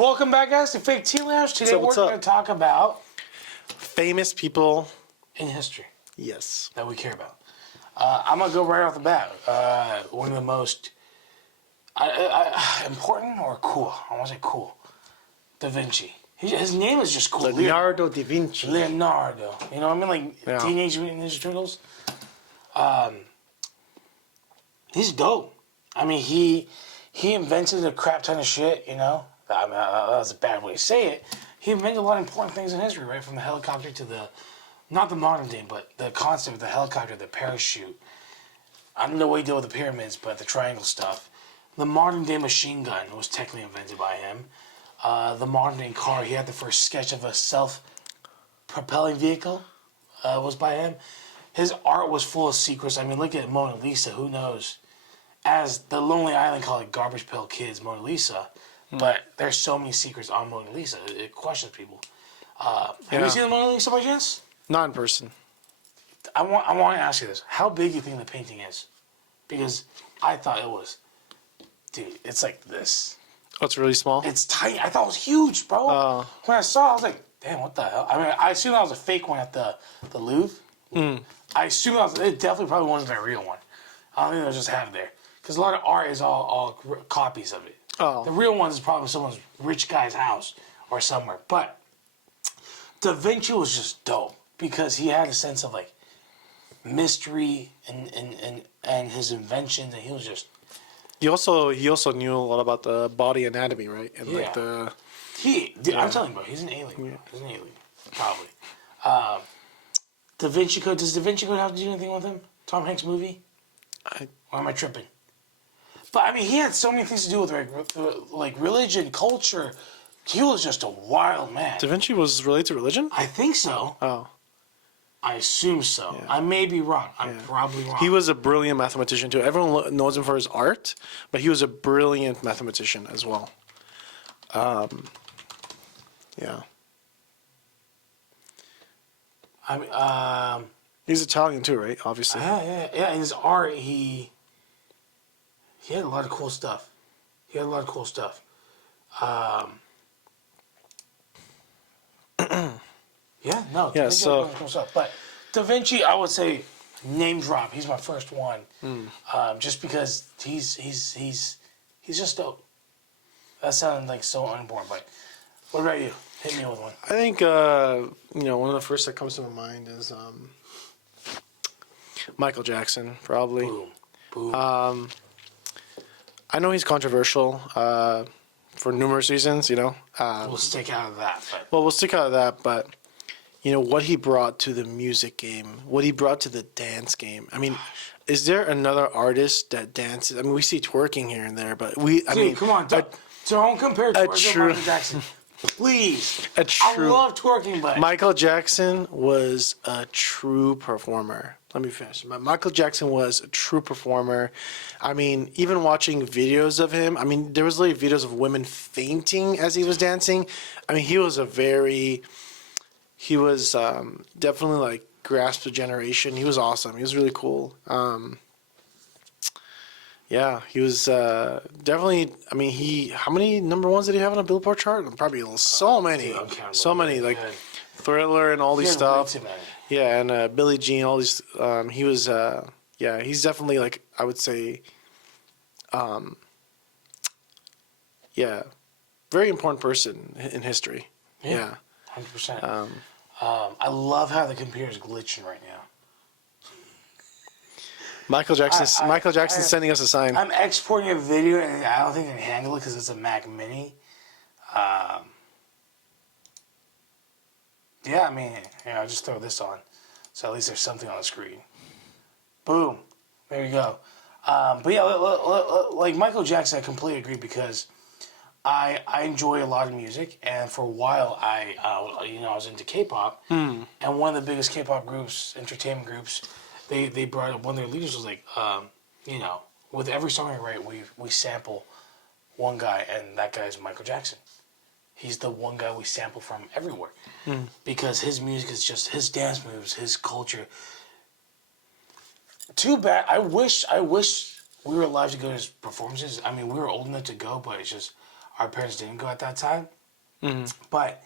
Welcome back, guys, to Fake Tea Lounge. Today what's we're up? going to talk about Famous people. in history Yes. that we care about. I'm going to go right off the bat. One of the most important or cool. I want to say cool. Da Vinci. His name is just cool. Leonardo da Vinci. Leonardo. You know what I mean? Like Yeah. Teenage Mutant Ninja Turtles. He's dope. I mean, he invented a crap ton of shit, you know? I mean, that was a bad way to say it. He invented a lot of important things in history, right? From the helicopter to not the modern day, but the concept of the helicopter, the parachute. I don't know what he did with the pyramids, but the triangle stuff. The modern day machine gun was technically invented by him. The modern day car, he had the first sketch of a self-propelling vehicle, was by him. His art was full of secrets. I mean, look at Mona Lisa. Who knows? As the Lonely Island called it, Garbage Pail Kids, Mona Lisa. But there's so many secrets on Mona Lisa. It questions people. Have you seen the Mona Lisa by chance? Not in person. I want to ask you this. How big do you think the painting is? Because I thought it was... Dude, it's like this. Oh, it's really small? It's tiny. I thought it was huge, bro. When I saw it, I was like, damn, what the hell? I mean, I assumed that was a fake one at the Louvre. I assume it definitely probably wasn't a real one. I don't think it was just have it there. Because a lot of art is all copies of it. Oh. The real one is probably someone's rich guy's house or somewhere. But Da Vinci was just dope because he had a sense of like mystery and his inventions, and he was just He also knew a lot about the body anatomy, right? And like the dude, I'm telling you, bro, he's an alien. Bro. He's an alien, probably. Does Da Vinci Code have to do anything with him? Tom Hanks movie? Or am I tripping? But I mean, he had so many things to do with like religion, culture. He was just a wild man. Da Vinci was related to religion? I think so. Oh. I assume so. Yeah. I may be wrong. I'm probably wrong. He was a brilliant mathematician too. Everyone knows him for his art, but he was a brilliant mathematician as well. Yeah. I mean, He's Italian too, right? Obviously. yeah. His art, he had a lot of cool stuff. Yeah, no. Yeah, Da Vinci so- had a lot of cool stuff. But Da Vinci, I would say, name drop. He's my first one, just because he's just dope. That sounded like so unborn, but what about you? Hit me with one. I think one of the first that comes to my mind is Michael Jackson, probably. Boom. I know he's controversial for numerous reasons, We'll stick out of that. But Well, we'll stick out of that, but what he brought to the music game, what he brought to the dance game. I mean, is there another artist that dances? I mean, we see twerking here and there, but come on, don't compare twerking to true- Michael Jackson. Please. A true- I love twerking, but Michael Jackson was a true performer. Let me finish. Michael Jackson was a true performer. I mean, even watching videos of him, I mean, there was like videos of women fainting as he was dancing. I mean, he was definitely like grasped a generation. He was awesome. He was really cool. Yeah, he was definitely. I mean, how many number ones did he have on a Billboard chart? Probably so many, dude, I'm counting so them. many. Like Yeah. Thriller and all He these had way stuff. too many. Yeah, and Billie Jean, all these. He was. He's definitely like I would say. Very important person in history. Yeah. 100%. I love how the computer's glitching right now. Michael Jackson's sending us a sign. I'm exporting a video, and I don't think I can handle it because it's a Mac Mini. Yeah, I mean, I'll just throw this on. So at least there's something on the screen. Boom. There you go. But yeah, like Michael Jackson, I completely agree because I enjoy a lot of music, and for a while I was into K-pop, and one of the biggest K-pop groups, entertainment groups, they brought up, one of their leaders was like, with every song I write, we sample one guy, and that guy is Michael Jackson. He's the one guy we sample from everywhere because his music is just his dance moves, his culture. Too bad. I wish we were alive to go to his performances. I mean, we were old enough to go, but it's just our parents didn't go at that time. But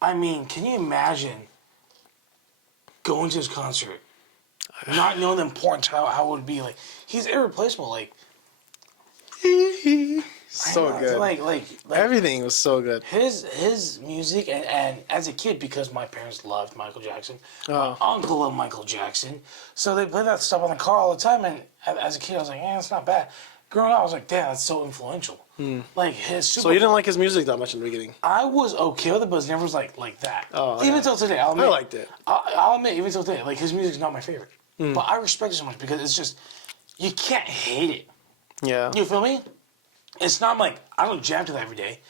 I mean, can you imagine going to his concert, not knowing the importance how it would be? Like, he's irreplaceable. Like, So I know, good. Like Everything was so good. his music, and as a kid, because my parents loved Michael Jackson, my uncle loved Michael Jackson, so they played that stuff on the car all the time. And as a kid, I was like, yeah, it's not bad. Growing up, I was like, damn, that's so influential. Like his Super So you didn't like his music that much in the beginning? I was okay with it, but it never was like that. Oh, Even yeah. till today, I'll admit, I liked it. I'll admit, even till today, like his music's not my favorite, but I respect it so much because it's just you can't hate it. Yeah. You feel me? It's not like I don't jam to that every day.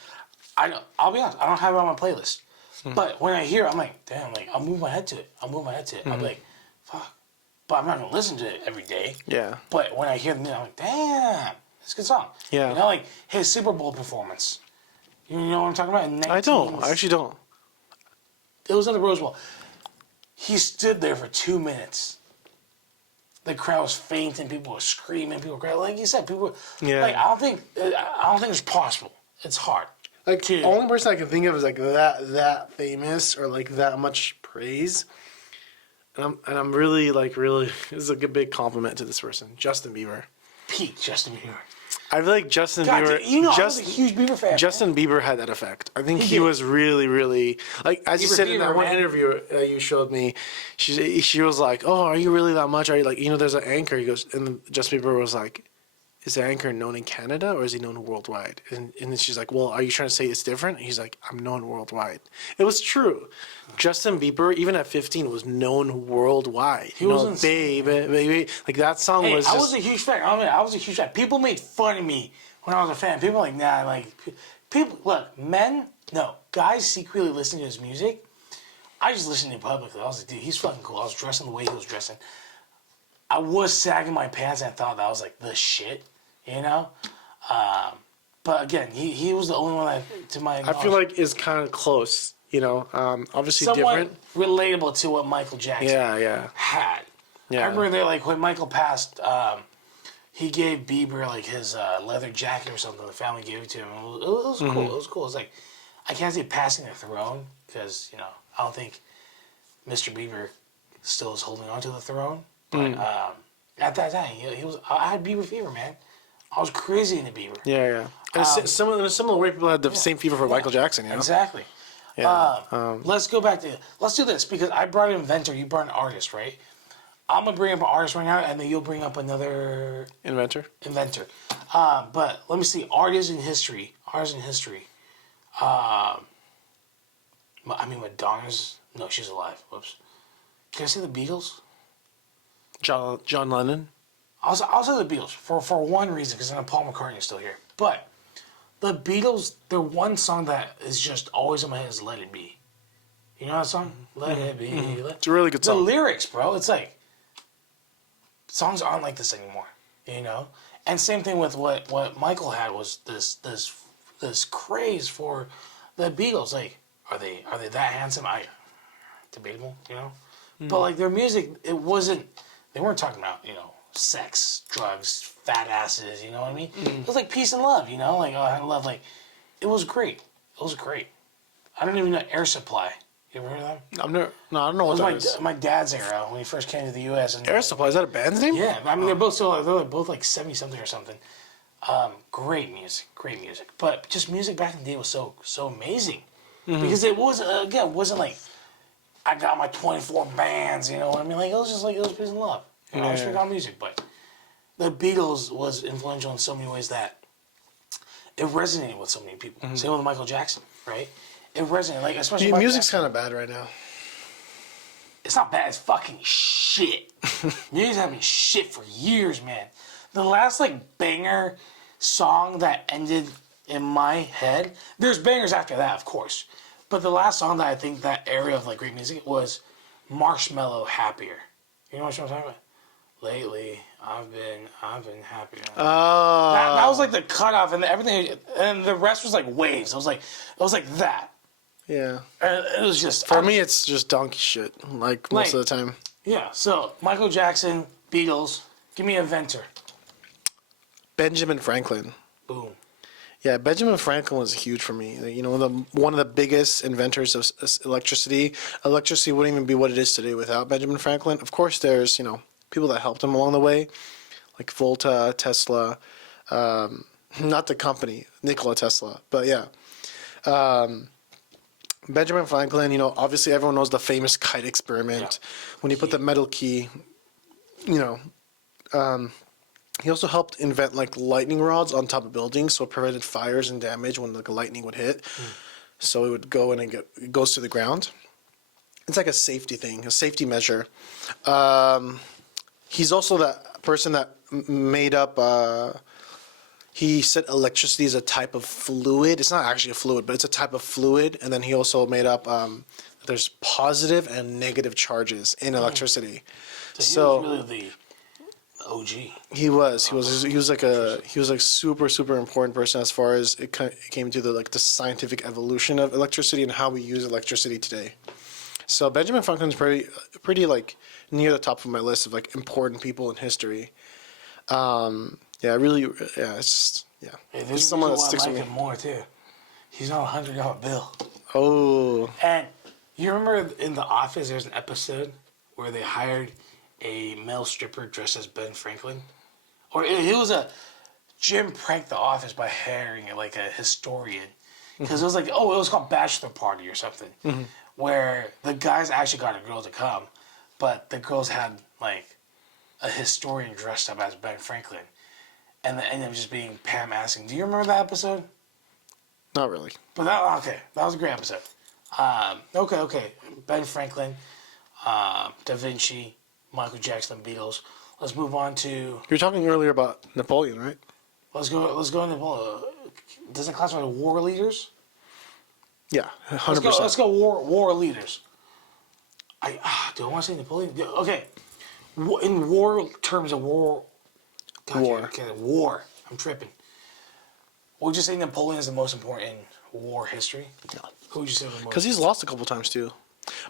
I'll be honest, I don't have it on my playlist. But when I hear it, I'm like, damn, like I'll move my head to it. I'll be like, fuck. But I'm not gonna listen to it every day. Yeah. But when I hear the music, I'm like, damn, it's a good song. Yeah. You know, like his Super Bowl performance. You know what I'm talking about? I don't. I actually don't. It was at the Rose Bowl. He stood there for 2 minutes. The crowd was fainting. People were screaming. People were crying. Like you said, people. Yeah. Like I don't think it's possible. It's hard. Like to- the only person I can think of is like that famous or like that much praise. And I'm really this is a good big compliment to this person, Justin Bieber. Peak Justin Bieber. I feel like Justin God, Bieber. you know, I was a huge Bieber fan. Justin Bieber had that effect. I think he did. was really, really like as you Bieber said in fever, that one man. interview you showed me. She was like, "Oh, are you really that much? Are you like there's an anchor?" He goes, and Justin Bieber was like, "Is the anchor known in Canada or is he known worldwide?" And then she's like, "Well, are you trying to say it's different?" And he's like, "I'm known worldwide." It was true. Justin Bieber, even at 15, was known worldwide. He was know, insane. baby, like that song Hey, was. I Just, was a huge fan. I mean, I was a huge fan. People made fun of me when I was a fan. People were like, nah, like people. Look, guys secretly listen to his music. I just listened to him publicly. I was like, dude, he's fucking cool. I was dressing the way he was dressing. I was sagging my pants and thought that was like the shit, you know. But again, he was the only one that, to my I feel like is kind of close. Obviously somewhat different. relatable to what Michael Jackson Yeah. had. Yeah. I remember that, like when Michael passed, he gave Bieber like his leather jacket or something. The family gave it to him. It was cool. It was cool. It was like I can't say passing the throne because I don't think Mr. Bieber still is holding on to the throne. But at that time, he was. I had Bieber fever, man. I was crazy into Bieber. Yeah. And in a similar way, people had the same fever for Michael Jackson. Exactly. Yeah. Let's go back to let's do this because I brought an inventor, you brought an artist, right? I'm gonna bring up an artist right now, and then you'll bring up another Inventor. But let me see, artists in history. I mean, Madonna's no, she's alive. Whoops. Can I say the Beatles? John Lennon. I'll say the Beatles for one reason because then Paul McCartney is still here, but. The Beatles, their one song that is just always in my head is "Let It Be." You know that song? Let it be. It's a really good The song. lyrics, bro. It's like songs aren't like this anymore. And same thing with what Michael had was this craze for the Beatles. Like, are they that handsome? Debatable, But like their music, it wasn't. They weren't talking about sex, drugs, fat asses, you know what I mean? It was like peace and love, like I love, like it was great. I don't even know Air Supply. You ever heard of them? I don't know what It that was is. my dad's era when he first came to the U.S. And Air Supply, is that a band's name? yeah, I mean they're both both like 70 something or something. Great music, but just music back in the day was so amazing because it was wasn't like I got my 24 bands, you know what I mean? Like it was just like it was peace and love. I respect all music, but the Beatles was influential in so many ways that it resonated with so many people. Same with Michael Jackson, right? It resonated, like especially Michael Music's Jackson. kind of bad right now. It's not bad. It's fucking shit. Music's have been shit for years, man. The last like banger song that ended in my head. There's bangers after that, of course, but the last song that I think that era of like great music was Marshmello, Happier. You know what I'm talking about? Lately, I've been happier. Oh. That was like the cutoff, and everything, and the rest was like waves. It was like that. Yeah. And it was just For me, it's just donkey shit, like most of the time. Yeah. So Michael Jackson, Beatles. Give me a inventor. Benjamin Franklin. Boom. Yeah, Benjamin Franklin was huge for me. You know, one of the biggest inventors of electricity. Electricity wouldn't even be what it is today without Benjamin Franklin. Of course, there's, you know, people that helped him along the way, like Volta, Tesla, not the company, Nikola Tesla, but yeah. Benjamin Franklin, you know, obviously everyone knows the famous kite experiment. When he put the metal key, you know, he also helped invent like lightning rods on top of buildings, so it prevented fires and damage when like a lightning would hit. So it would go in and it goes to the ground. It's like a safety thing, a safety measure. He's also that person that made up. He said electricity is a type of fluid. It's not actually a fluid, but it's a type of fluid. And then he also made up there's positive and negative charges in electricity. So he was really the OG. He was like super important person as far as it came to the scientific evolution of electricity and how we use electricity today. So Benjamin Franklin's pretty like near the top of my list of like important people in history. It's just Hey, there's someone that why sticks I like with me. him more too. He's on $100 bill. Oh, And you remember in The Office, there's an episode where they hired a male stripper dressed as Ben Franklin, or it was a Jim pranked The Office by hiring like a historian, because it was like, oh, it was called Bachelor Party or something, where the guys actually got a girl to come, but the girls had like a historian dressed up as Ben Franklin, and it ended up just being Pam asking, "Do you remember that episode?" not really. But that was a great episode. Okay. Ben Franklin, Da Vinci, Michael Jackson, Beatles. Let's move on to. You were talking earlier about Napoleon, right? Let's go into. Doesn't it classify war leaders? Yeah, 100%. Let's go war leaders. Do I want to say Napoleon? Yeah, okay. In war terms of war. War. I'm tripping. Would you say Napoleon is the most important in war history? No. Who would you say the most? Because he's lost a couple times too.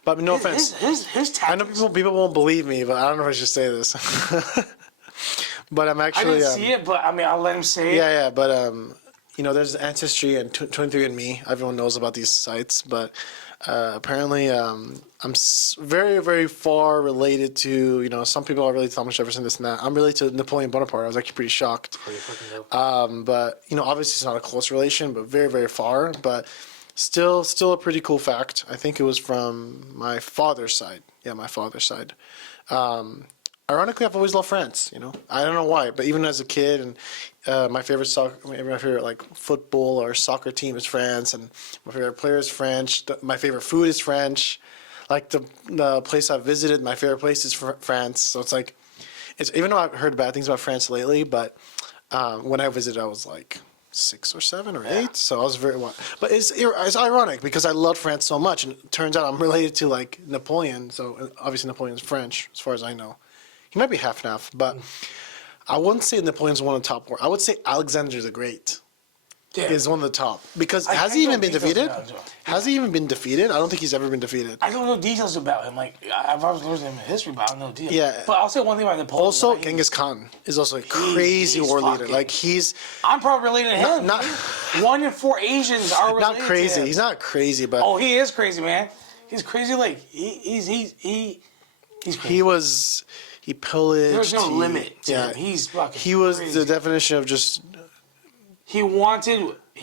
But I mean, no offense. His I know tactics. people won't believe me, but I don't know if I should say this. But I'm I actually. didn't see it, but I mean, I'll let him say it. Yeah, but you know, there's Ancestry and 23andMe. Everyone knows about these sites, but apparently, I'm very, very far related to. You know, some people are related to Thomas Jefferson, this and that. I'm related to Napoleon Bonaparte. I was actually pretty shocked. Pretty fucking dope. But you know, obviously, it's not a close relation, but very, very far. But still a pretty cool fact. I think it was from my father's side. Yeah, my father's side. Ironically, I've always loved France. You know, I don't know why, but even as a kid, and my favorite like football or soccer team is France, and my favorite player is French. My favorite food is French. Like the place I visited, my favorite place is France. So it's like, even though I've heard bad things about France lately, but when I visited, I was like 6 or 7 or 8. So I was but it's ironic because I loved France so much, and it turns out I'm related to like Napoleon. So obviously Napoleon's French, as far as I know. He might be half and half, but I wouldn't say Napoleon's one of the top 4. I would say Alexander the Great is one of the top. Because has he even been defeated? Has he even been defeated? I don't think he's ever been defeated. I don't know details about him. Like I've always learned him in history, but I don't know details. Yeah. But I'll say one thing about Napoleon. Also, Genghis Khan is also a crazy he's war leader. fucking- Like he's I'm probably related to him. not 1 in 4 Asians are related not crazy. to him. He's not crazy, but Oh, he is crazy, man. He's crazy. Like he's crazy. he pillaged. There's no limit to Yeah, him. He's fucking. he was crazy. the definition of just. He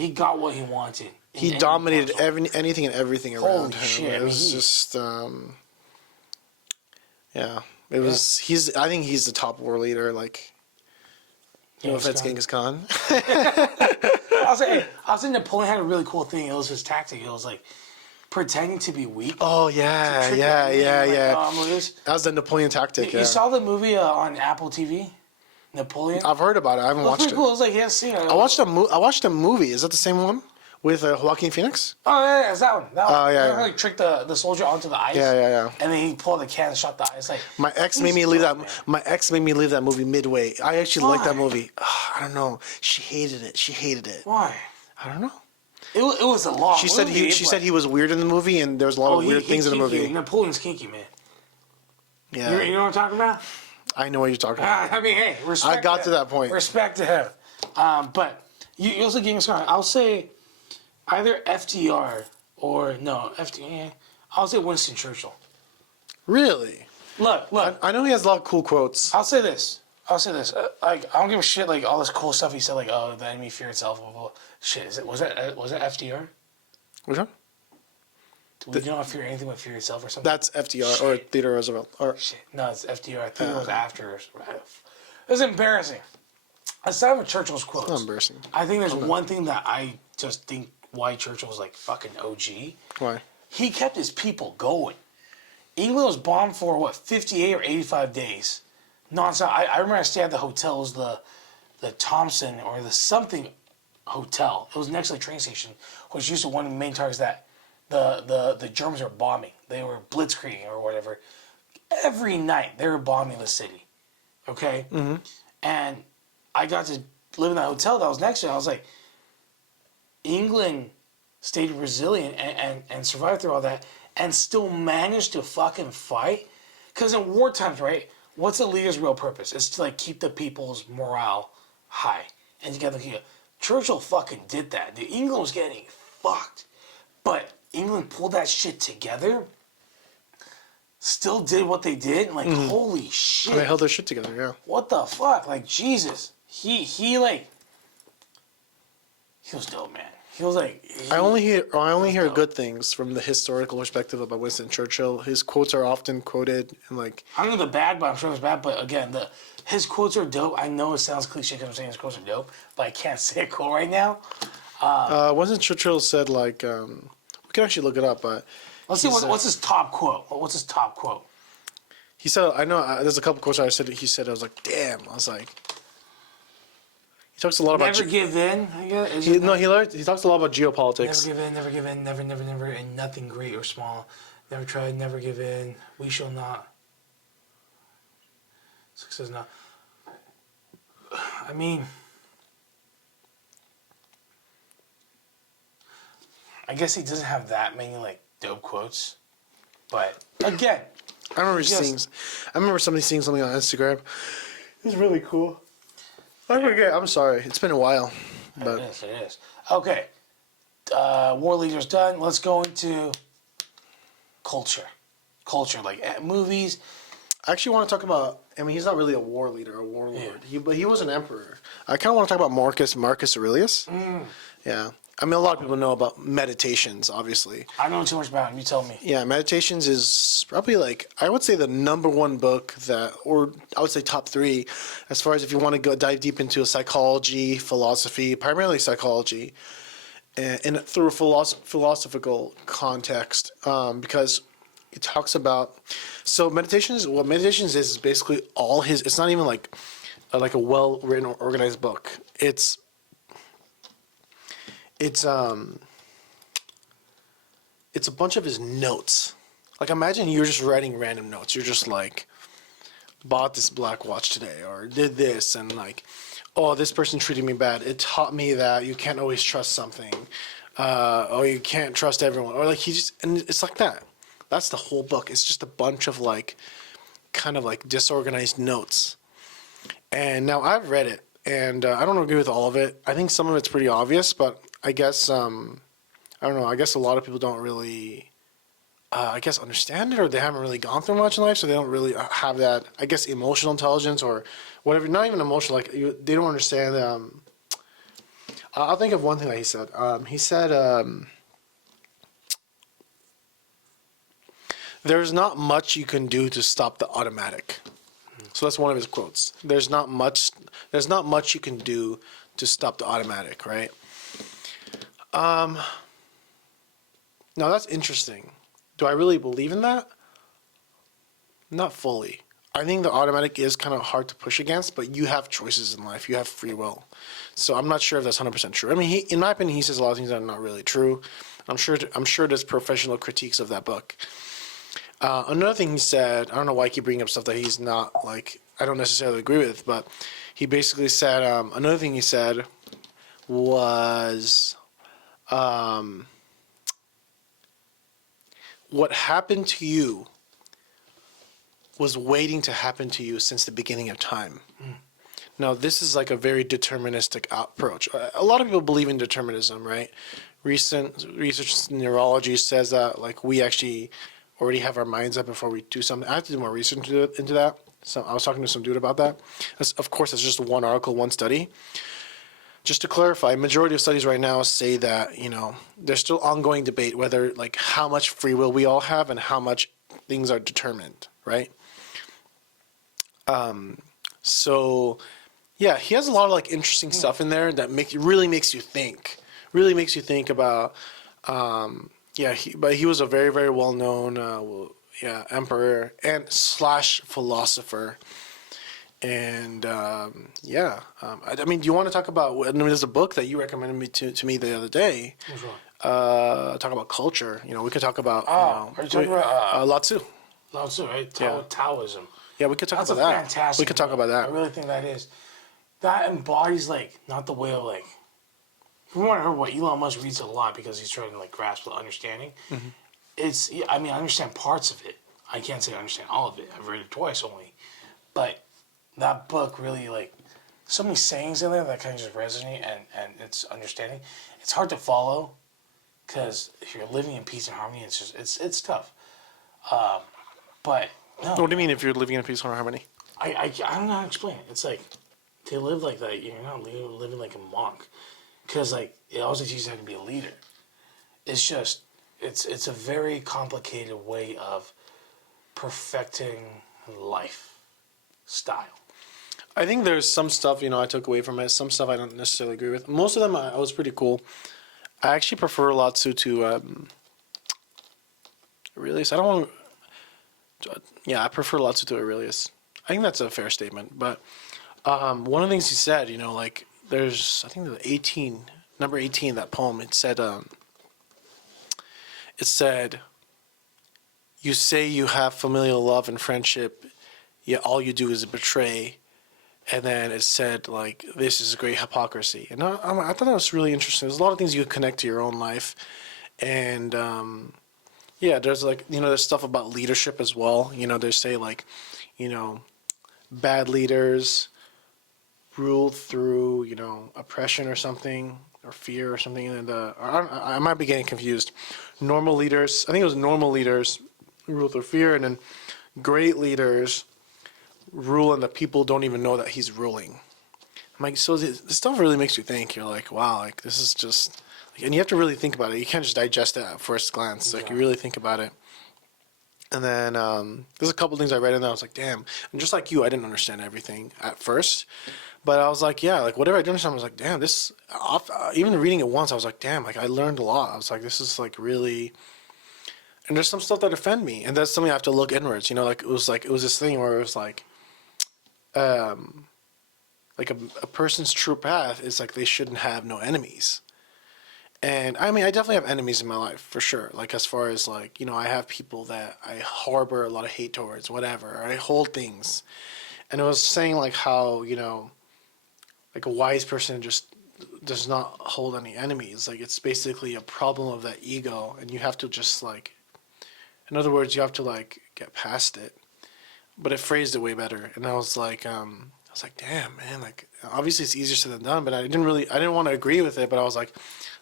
got what he wanted. He And dominated possible. anything and everything Holy around him. shit, I It mean, was just. Yeah, it was. I think he's the top war leader. Like. No offense, Genghis Khan. I'll say Napoleon had a really cool thing. It was his tactic. It was like pretending to be weak. Oh yeah, trick yeah, the enemy, yeah, like, yeah. lose. That was the Napoleon tactic. You Yeah. saw the movie on Apple TV, Napoleon. I've heard about it. I haven't It was watched pretty it. cool. It was like, yeah, see. I watched a movie. Is that the same one with Joaquin Phoenix? Oh yeah, it's that one. That one. Oh, yeah, Remember, yeah. like tricked the soldier onto the ice. Yeah. And then he pulled the can and shot the ice. Like My ex he's made me leave dope, that. man. My ex made me leave that movie midway. I actually liked that Why? movie. I don't know. She hated it. Why? I don't know. It was a long. She said movie, she but- said he was weird in the movie, and there was a lot of weird things in the kinky. movie. Napoleon's kinky, man. Yeah, You know what I'm talking about? I know what you're talking about. I mean, hey, respect. I got to that point. Respect to him. But You also gave me some. I'll say either FDR or no FDR. I'll say Winston Churchill. Really? Look. I know he has a lot of cool quotes. I'll say this. Like, I don't give a shit. Like all this cool stuff he said. Like, oh, the enemy fear itself. Blah, blah, blah. Shit. Was that FDR? Which one? We do not fear anything but fear itself or something. That's FDR or Theodore Roosevelt. Or Shit. No, it's FDR. I think it was after. It was embarrassing. Aside from Churchill's quotes, not embarrassing. I think there's one thing that I just think why Churchill was like fucking OG. Why? He kept his people going. England was bombed for what 58 or 85 days, nonstop. I remember I stayed at the hotel. It was the Thompson or the something hotel. It was next to the train station, which used to one of the main targets that the Germans were bombing. They were blitzkrieging or whatever. Every night they were bombing the city. Okay, and I got to live in that hotel that was next to it. I was like, England stayed resilient and survived through all that and still managed to fucking fight. Because in war times, right, what's a leader's real purpose? It's to like keep the people's morale high. And together, Churchill fucking did that. The England was getting fucked. But England pulled that shit together, still did what they did, and like, holy shit. They held their shit together, yeah. What the fuck? Like, Jesus. He was dope, man. He was like... I only hear good things from the historical perspective about Winston Churchill. His quotes are often quoted and like... I don't know the bad, but I'm sure it's bad. But again, his quotes are dope. I know it sounds cliche because I'm saying his quotes are dope, but I can't say it cool right now. Winston Churchill said like... we can actually look it up, but... Let's see, what's his top quote? What's his top quote? He said, I know, there's a couple quotes I was like, damn. I was like... He talks a lot about... Never give in, I guess. He talks a lot about geopolitics. Never give in, never, and nothing great or small. Never try, never give in. We shall not. Success not. I mean, I guess he doesn't have that many like dope quotes, but again, I remember somebody seeing something on Instagram. It was really cool. I forget. I'm sorry. It's been a while. But it is. Okay. War leaders done. Let's go into culture. Culture, like movies. I actually want to talk about... I mean, he's not really a war leader, a warlord. Yeah. But he was an emperor. I kind of want to talk about Marcus Aurelius. Yeah. I mean, a lot of people know about meditations, obviously. I don't know too much about him. You tell me. Yeah, Meditations is probably like, I would say the number one book or I would say top three, as far as if you want to go dive deep into psychology, philosophy, primarily psychology, and through a philosophical context, because it talks about, so Meditations is basically it's not even like a well-written or organized book. It's a bunch of his notes. Like, imagine you're just writing random notes. You're just like, bought this black watch today, or did this, and like, oh, this person treated me bad. It taught me that you can't always trust something, or you can't trust everyone, or like and it's like that. That's the whole book. It's just a bunch of like, kind of like disorganized notes. And now I've read it, and I don't agree with all of it. I think some of it's pretty obvious, but I guess I don't know. I guess a lot of people don't really, understand it, or they haven't really gone through much in life, so they don't really have that, I guess, emotional intelligence or whatever. Not even emotional. Like they don't understand. I'll think of one thing that he said. He said, "There's not much you can do to stop the automatic." So that's one of his quotes. There's not much you can do to stop the automatic, right? Now that's interesting. Do I really believe in that? Not fully. I think the automatic is kind of hard to push against, but you have choices in life. You have free will. So I'm not sure if that's 100% true. I mean, in my opinion, he says a lot of things that are not really true. I'm sure there's professional critiques of that book. Another thing he said, I don't know why I keep bringing up stuff that he's not, like, I don't necessarily agree with, but he basically said, another thing he said was, what happened to you was waiting to happen to you since the beginning of time. No, this is like a very deterministic approach. A lot of people believe in determinism, right? Recent research in neurology says that like we actually already have our minds up before we do something. I have to do more research into that. So I was talking to some dude about that. Of course, it's just one article, one study. Just to clarify, majority of studies right now say that, there's still ongoing debate whether like how much free will we all have and how much things are determined, right? So yeah, he has a lot of like interesting stuff in there that really makes you think. Really makes you think about but he was a very, very well known emperor and slash philosopher. And I mean, do you want to talk about? I mean, there's a book that you recommended to me the other day. Which one? Talk about culture. We could talk about. Are you talking about Lao Tzu? Lao Tzu, right? Yeah. Taoism. Yeah, we could talk That's about that. fantastic. We could talk about that. I really think that embodies like not the way of like. From what I heard, what Elon Musk reads a lot because he's trying to like grasp the understanding. Mm-hmm. I understand parts of it. I can't say I understand all of it. I've read it twice only, but that book really like so many sayings in there that kind of just resonate and it's understanding. It's hard to follow because if you're living in peace and harmony, it's tough. But no, What do you mean if you're living in peace and harmony? I don't know how to explain it. It's like to live like that, you're not living like a monk, because like it also teaches you how to be a leader. It's just it's a very complicated way of perfecting life style. I think there's some stuff I took away from it. Some stuff I don't necessarily agree with. Most of them I was pretty cool. I actually prefer Lao Tzu to Aurelius. I don't want. I prefer Lao Tzu to Aurelius. I think that's a fair statement. But one of the things he said, like there's I think the number 18, that poem. It said, "You say you have familial love and friendship, yet all you do is betray." And then it said, like, this is great hypocrisy. And I thought that was really interesting. There's a lot of things you could connect to your own life. And, there's, like, there's stuff about leadership as well. They say, like, bad leaders rule through, oppression or something, or fear or something. And I might be getting confused. Normal leaders, I think it was normal leaders rule through fear. And then great leaders rule and the people don't even know that he's ruling. I'm like, so this stuff really makes you think. You're like, wow, like this is just, and you have to really think about it. You can't just digest it at first glance. Like you really think about it. And then there's a couple things I read in there. I was like, damn. And just like you, I didn't understand everything at first, but I was like, yeah, like whatever I did understand, I was like, damn, this. Even reading it once, I was like, damn, like I learned a lot. I was like, this is like really. And there's some stuff that offend me, and that's something I have to look inwards. Like it was this thing where it was like. Like a person's true path is like they shouldn't have no enemies. And I mean, I definitely have enemies in my life for sure. Like as far as like, I have people that I harbor a lot of hate towards, whatever, or I hold things. And it was saying like how, like a wise person just does not hold any enemies. Like it's basically a problem of that ego, and you have to just like, in other words, you have to like get past it. But it phrased it way better, and I was like, damn, man, like obviously it's easier said than done, but I didn't want to agree with it, but I was like,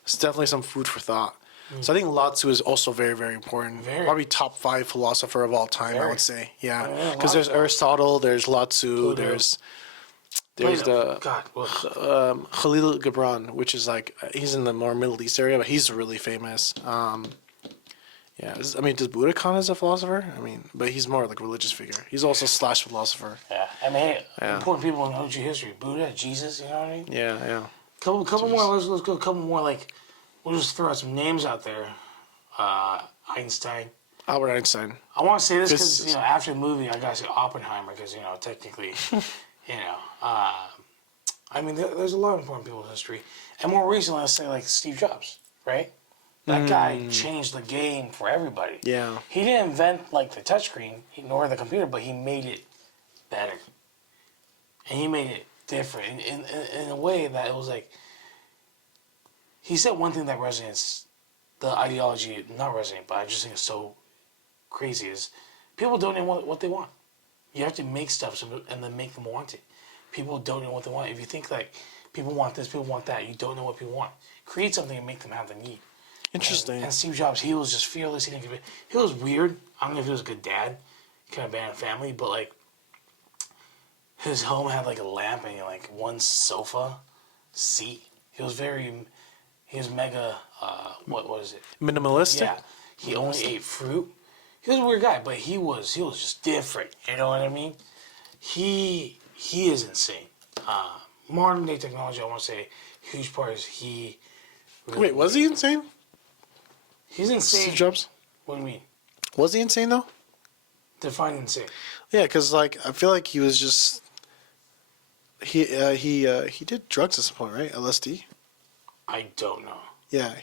it's definitely some food for thought. So I think Lao Tzu is also very, very important. Probably top 5 philosopher of all time, I would say. Yeah, because there's Aristotle, there's Lao Tzu, there's the Khalil Gibran, which is like he's in the more Middle East area, but he's really famous. Yeah, does Buddha count as a philosopher? But he's more like a religious figure. He's also slash philosopher. Yeah, important people in OG history. Buddha, Jesus, you know what I mean? Yeah. Couple more. Let's go. A couple more. Like, we'll just throw out some names out there. Einstein. Albert Einstein. I want to say this because after the movie, I gotta say Oppenheimer because technically, there's a lot of important people in history, and more recently, let's say like Steve Jobs, right? That guy changed the game for everybody. Yeah. He didn't invent like the touchscreen nor the computer, but he made it better. And he made it different in a way that it was like, he said one thing that resonates, the ideology, not resonate, but I just think it's so crazy, is people don't know what they want. You have to make stuff and then make them want it. people don't know what they want. If you think like people want this, people want that, you don't know what people want. Create something and make them have the need. Interesting. And Steve Jobs, he was just fearless. He was weird. I don't know if he was a good dad, kind of abandoned family, but like his home had like a lamp and like one sofa seat. He was mega. What is it? Minimalistic. Yeah, he only ate fruit. He was a weird guy, but he was just different. You know what I mean? He is insane. Modern day technology, I want to say, huge part is he. Really, Wait, was he insane? He's insane. Steve Jobs? What do you mean? Was he insane though? Define insane. Yeah, because like I feel like he was just he did drugs at some point, right? LSD. I don't know. Yeah,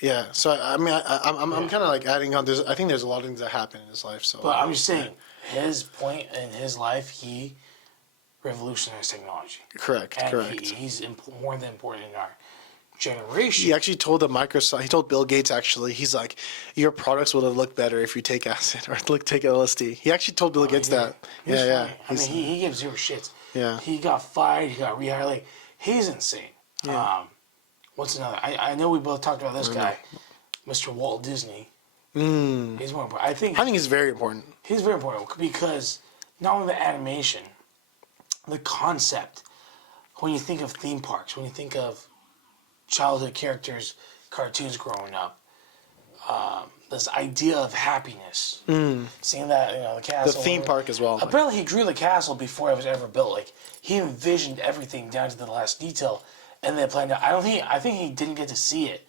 yeah. So I mean, I'm kind of like adding on. I think there's a lot of things that happen in his life. So, But I'm just saying, his point in his life, he revolutionized technology. correct. He's more than important in our generation. He actually told Microsoft. He told Bill Gates actually. He's like, your products would have looked better if you take acid or take LSD. He actually told Bill Gates that. Yeah. I mean, he gives zero shits. Yeah. He got fired. He got rehired. Like, he's insane. Yeah. What's another? I know we both talked about this guy, Mr. Walt Disney. He's more important. I think he's very important. he's very important because not only the animation, the concept. When you think of theme parks, when you think of childhood characters, cartoons growing up, this idea of happiness. Seeing that, the castle. The theme park as well. Apparently, he drew the castle before it was ever built. Like, he envisioned everything down to the last detail, and they planned out. I think he didn't get to see it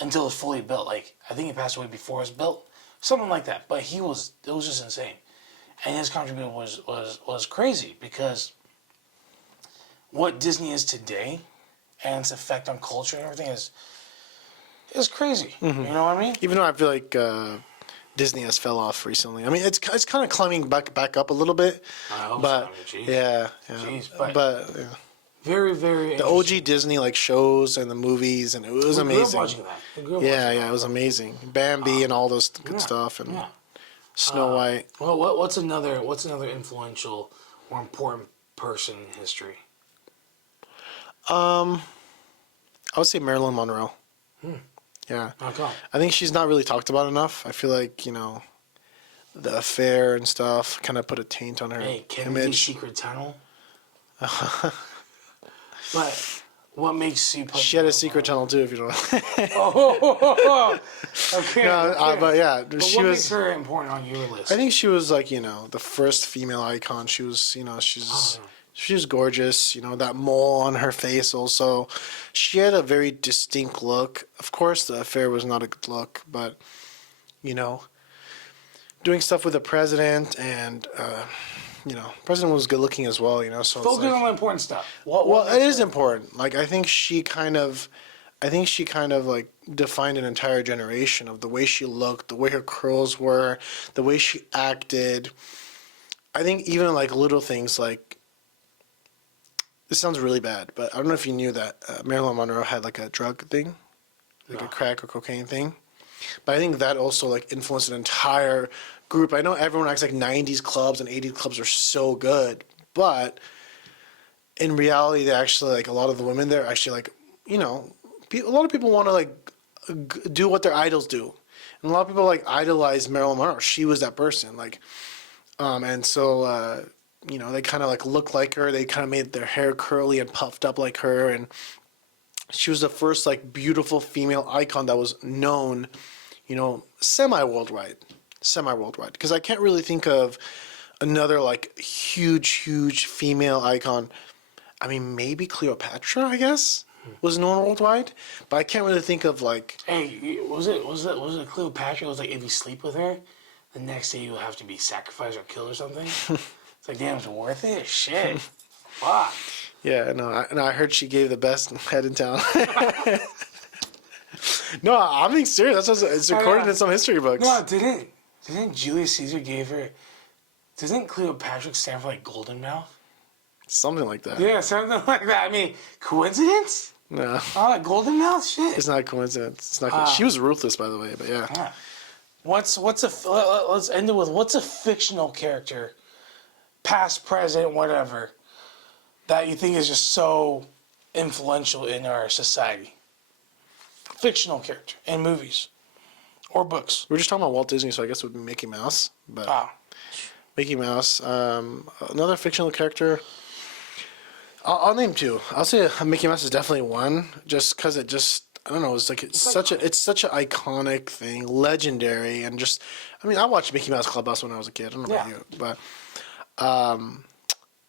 until it was fully built. Like, I think he passed away before it was built, something like that. But it was just insane, and his contribution was crazy because what Disney is today and its effect on culture and everything is crazy. You know what I mean? Even though I feel like Disney has fell off recently. I mean, it's kind of climbing back up a little bit. I hope But so. Jeez. yeah. Jeez, but yeah. Very, very. The OG Disney like shows and the movies, and it was We grew up amazing. watching that. We grew up watching that. Yeah, it was amazing. Bambi and all those good stuff, and Yeah. Snow White. Well, what's another influential or important person in history? I would say Marilyn Monroe. Yeah, How come? I think she's not really talked about enough. I feel like the affair and stuff kind of put a taint on her Hey, Kennedy's image. secret tunnel. But what makes you put? She had a secret tunnel too, if you don't know. Okay. No, okay. but yeah, But she what was. makes her important on your list? I think she was like the first female icon. She was she's gorgeous. That mole on her face also. She had a very distinct look. Of course, the affair was not a good look, but doing stuff with the president and president was good looking as well. So it's Focus like, on the important stuff. well, it is important. Like I think she kind of like defined an entire generation of the way she looked, the way her curls were, the way she acted. I think even like little things like, this sounds really bad, but I don't know if you knew that Marilyn Monroe had like a drug thing, like a crack or cocaine thing. But I think that also like influenced an entire group. I know everyone acts like 90s clubs and 80s clubs are so good, but in reality, they actually like a lot of the women there actually like, a lot of people want to like do what their idols do. And a lot of people like idolize Marilyn Monroe. She was that person. Like, and so, they kind of like look like her. They kind of made their hair curly and puffed up like her. And she was the first like beautiful female icon that was known, semi-worldwide. Because I can't really think of another like huge female icon. I mean, maybe Cleopatra, I guess, was known worldwide, but I can't really think of like. Hey, was it Cleopatra? It was like if you sleep with her, the next day you'll have to be sacrificed or killed or something. It's like, damn, it's worth it. Shit, fuck. Yeah, no, I heard she gave the best head in town. No, I'm being serious. It's recorded in some history books. No, didn't Julius Caesar gave her? Doesn't Cleopatra stand for like golden mouth? Something like that. Yeah, something like that. I mean, coincidence? No, Oh, like golden mouth shit. it's not a coincidence. It's not. She was ruthless, by the way. But yeah. Yeah. Let's end it with what's a fictional character, past, present, whatever, that you think is just so influential in our society? Fictional character in movies or books. We're just talking about Walt Disney, so I guess it would be Mickey Mouse. But Wow. Mickey Mouse, another fictional character. I'll name two. I'll say Mickey Mouse is definitely one, just because it just I don't know. It's such an iconic thing, legendary, and just I mean I watched Mickey Mouse Clubhouse when I was a kid. I don't know about Yeah. you, but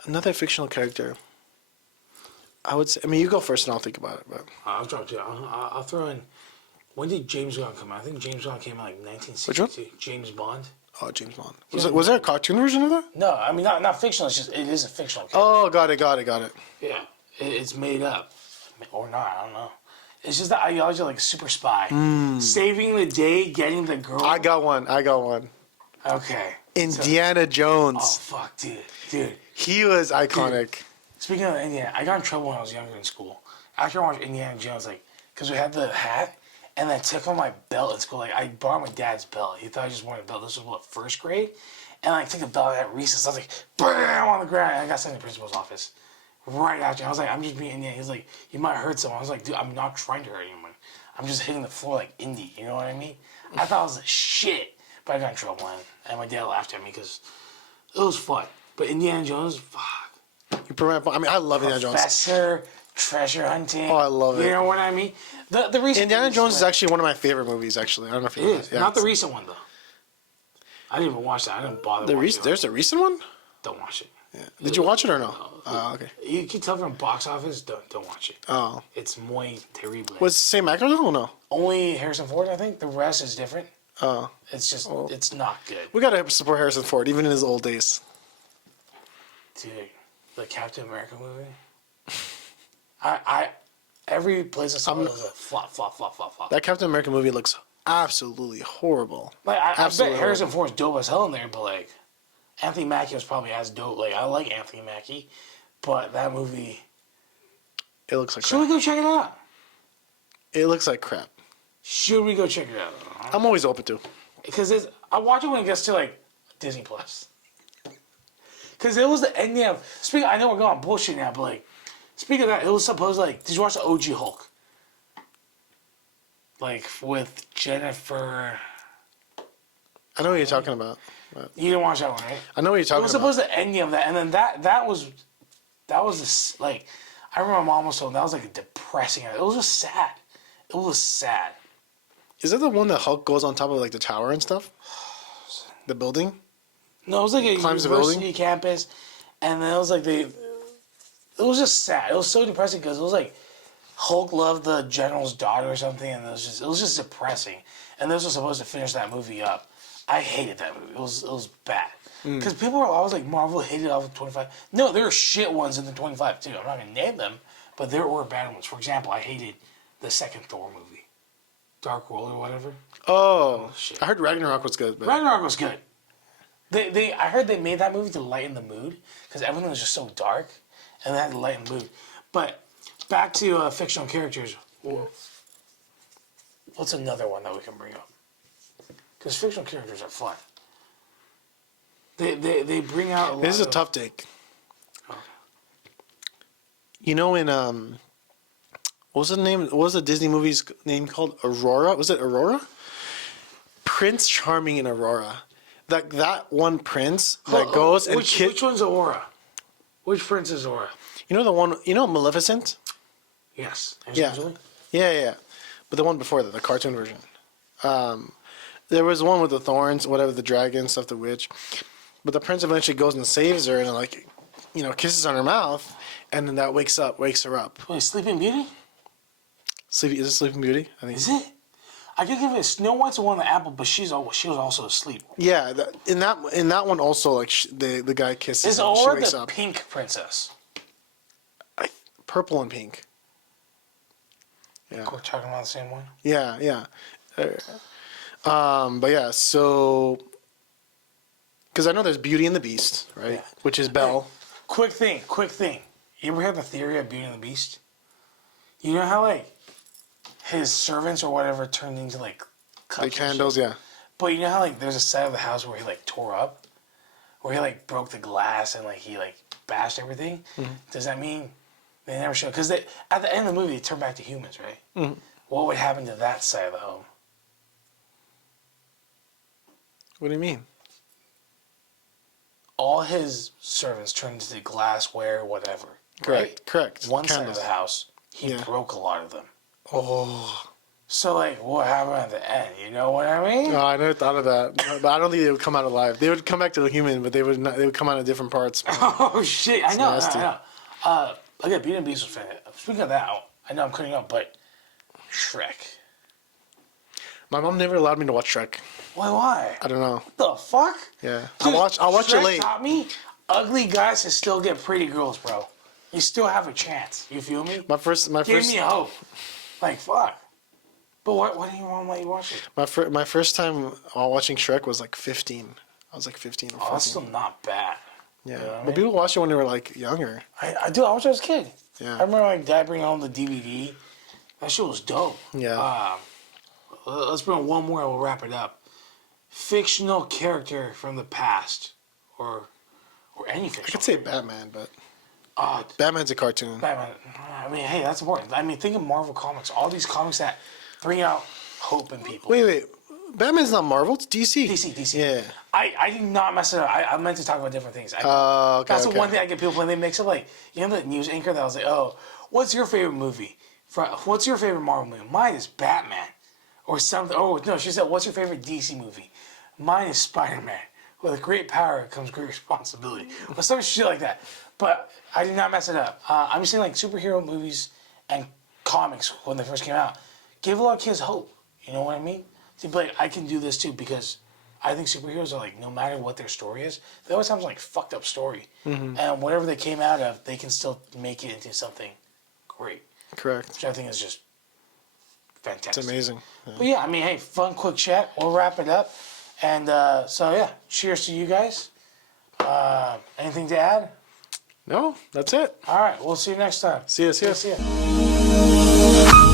another fictional character. I would say. I mean, you go first, and I'll think about it. But I'll drop two. I'll throw in. When did James Bond come out? I think James Bond came out like 1962. Which one? James Bond. oh, James Bond. Was there a cartoon version of that? No, I mean not fictional. It's just it is a fictional character. Oh, got it. Yeah, it's made up, or not. I don't know. It's just the ideology of like a super spy, saving the day, getting the girl. I got one. Okay. Indiana Oh Jones. fuck, dude. He was iconic. Speaking of Indiana, I got in trouble when I was younger in school. After I watched Indiana Jones, like, because we had the hat, and then I took on my belt in school. Like, I borrowed my dad's belt. He thought I just wanted a belt. This was, what, first grade? And I took the belt at recess. I was like, bam, on the ground. And I got sent to the principal's office right after. I was like, I'm just being Indiana. He's like, you might hurt someone. I was like, dude, I'm not trying to hurt anyone. I'm just hitting the floor like Indy. You know what I mean? I thought I was a shit. But I got in trouble, and my dad laughed at me because it was fun. But Indiana Jones, fuck. I mean, I love Indiana Jones. Professor, treasure hunting. Oh, I love it. You know what I mean? The recent Indiana movies, Jones is like, actually one of my favorite movies. Actually, I don't know if it you is. Not the recent one though. I didn't even watch that. I didn't bother. watching it. There's a recent one. Don't watch it. Yeah. Did you watch it or no? Oh, okay. You can tell from box office. Don't watch it. Oh, It's muy terrible. was it the same actor though? Or no. Only Harrison Ford, I think. The rest is different. Oh, It's just it's not good, we gotta support Harrison Ford, even in his old days. dude. The Captain America movie. I every place I saw it was a flop. That Captain America movie looks absolutely horrible. Like I bet Absolutely Harrison Ford's dope as hell in there, but like Anthony Mackie was probably as dope. Like I like Anthony Mackie, but that movie. It looks like Should we crap. go check it out? It looks like crap. Should we go check it out? I'm always open to. Because I watch it when it gets to like Disney Plus. Because it was the ending of. Speaking, I know we're going bullshit now, but like, speaking of that, it was supposed like. Did you watch the OG Hulk? Like with Jennifer. I know what you're talking about. You didn't watch that one, right? I know what you're It talking was about. supposed to end of that, and then that was like. I remember my mom was told that was like a depressing. It was just sad. It was sad. Is that the one that Hulk goes on top of like the tower and stuff? The building? No, it was like a Climbs the university building? campus, and then it was like it was just sad. It was so depressing because it was like Hulk loved the general's daughter or something, and it was just depressing. And this was supposed to finish that movie up. I hated that movie. It was bad because people were always like Marvel hated all the 25. No, there were shit ones in the 25 too. I'm not gonna name them, but there were bad ones. For example, I hated the second Thor movie, Dark World or whatever. Oh, shit. I heard Ragnarok was good, but Ragnarok was good. I heard they made that movie to lighten the mood because everything was just so dark, and they had to lighten the mood. But back to fictional characters. What's another one that we can bring up? Because fictional characters are fun. They bring out. this is a tough take. You know, in what was the name? What was the Disney movie's name called? Aurora? Was it Aurora? Prince Charming in Aurora. That one prince that goes and which one's Aura? Which prince is Aura? You know the one. You know Maleficent. Yes. Yeah. Angelina? Yeah. But the one before that, the cartoon version. There was one with the thorns, whatever, the dragon stuff, the witch. But the prince eventually goes and saves her and like, kisses on her mouth, and then that wakes her up. Wait, Sleeping Beauty? Is it Sleeping Beauty? I think. Is it? I could give it Snow White's the one on the apple, but she was also asleep. Yeah, in that one also like the guy kisses. Is her, she Aura wakes the up. pink princess? Purple and pink. Yeah. We're talking about the same one. Yeah. But yeah, so because I know there's Beauty and the Beast, right? Yeah. Which is Belle. Quick thing. You ever heard the theory of Beauty and the Beast? You know how like his servants or whatever turned into like cups The and candles, shit? yeah. But you know how like there's a side of the house where he like tore up, where he like broke the glass and like he like bashed everything, does that mean they never show? Because at the end of the movie, they turn back to humans, right? What would happen to that side of the home? What do you mean? All his servants turned into glassware, whatever. Correct. Right? Correct. One side of Candles. the house, he Yeah. broke a lot of them. Oh. So, like, what happened at the end? You know what I mean? No, I never thought of that. But I don't think they would come out alive. They would come back to the human, but they would not. They would come out of different parts. Oh, shit. I know. nasty. I know. Look at Beauty and the Beast was fan. Speaking of that, I know I'm cutting up, but Shrek. My mom never allowed me to watch Shrek. Why? I don't know. What the fuck? Yeah, Dude, I'll watch it Shrek late. taught me ugly guys can still get pretty girls, bro. You still have a chance. You feel me? My first, Give me a hope. Like, fuck. But why do you want to let you watch it? my first time watching Shrek was like 15. I was like 15 or 14. Oh, that's still not bad. Yeah, You know what I but mean? people watched it when they were like younger. I do. I watched it as a kid. Yeah. I remember my dad bringing home the DVD. That shit was dope. Yeah. Let's bring one more and we'll wrap it up. Fictional character from the past, or any fictional. I could say Batman, but Uh, Batman's a cartoon. Batman. I mean, hey, that's important. I mean, think of Marvel comics. All these comics that bring out hope in people. Wait. Batman's not Marvel. It's DC. DC. Yeah. I did not mess it up. I meant to talk about different things. Okay. That's okay. the one thing I get people when they mix up. Like, you know, the news anchor that was like, "Oh, what's your favorite movie? What's your favorite Marvel movie?" Mine is Batman, or something. Oh no, she said, "What's your favorite DC movie?" Mine is Spider-Man. With great power comes great responsibility, or some shit like that. But I did not mess it up. I'm just saying, like, superhero movies and comics when they first came out gave a lot of kids hope. You know what I mean? To be like, I can do this too, because I think superheroes are like, no matter what their story is, they always have like fucked up story, and whatever they came out of, they can still make it into something great, Correct. which I think is just fantastic. It's amazing. Yeah. But yeah, I mean, hey, fun, quick chat. We'll wrap it up, and so yeah, cheers to you guys. Anything to add? No, that's it. All right, we'll see you next time. See ya. See ya.